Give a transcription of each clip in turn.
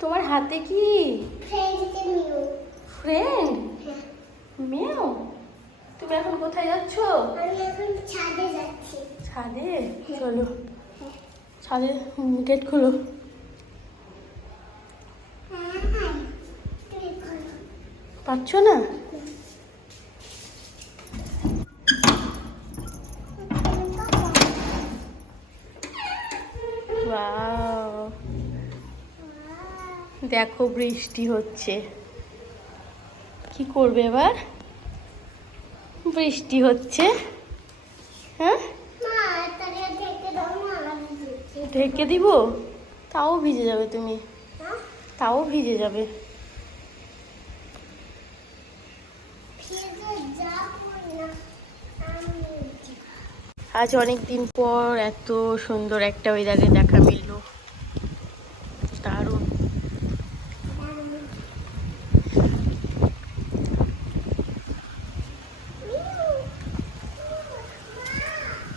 তোমার হাতে কি? ফ্রেন্ড হ্যাঁ, মেও। তুমি এখন কোথায় যাচ্ছ? আমি এখন ছাদে যাচ্ছি। ছাদে? চলো ছাদে, গেট খোলো। হ্যাঁ, তুমি খোলো। পাচ্ছ না? ওয়াও, দেখো বৃষ্টি হচ্ছে। কি করবে এবার? বৃষ্টি হচ্ছে। হ্যাঁ, মা, তাহলে ঢেকে দাও না, আমি ভিজছি। ঢেকে দিব? তাও ভিজে যাবে তুমি, হ্যাঁ? তাও ভিজে যাবে। ভিজে যাবো না, আমি ভিজছি। আজ অনেক দিন পর এত সুন্দর একটা ওয়েদারে দেখা মিলল, দারুণ।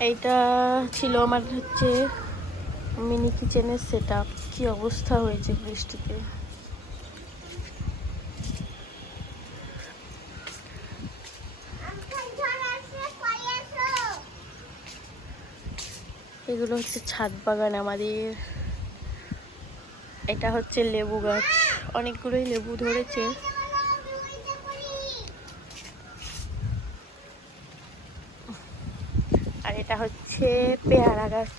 এইটা ছিল আমার হচ্ছে মিনি কিচেনের সেট আপ। কি অবস্থা হয়েছে বৃষ্টিতে। এগুলো হচ্ছে ছাদ বাগান আমাদের। এটা হচ্ছে লেবু গাছ, অনেকগুলোই লেবু ধরেছে। আর এটা হচ্ছে পেয়ারা গাছ।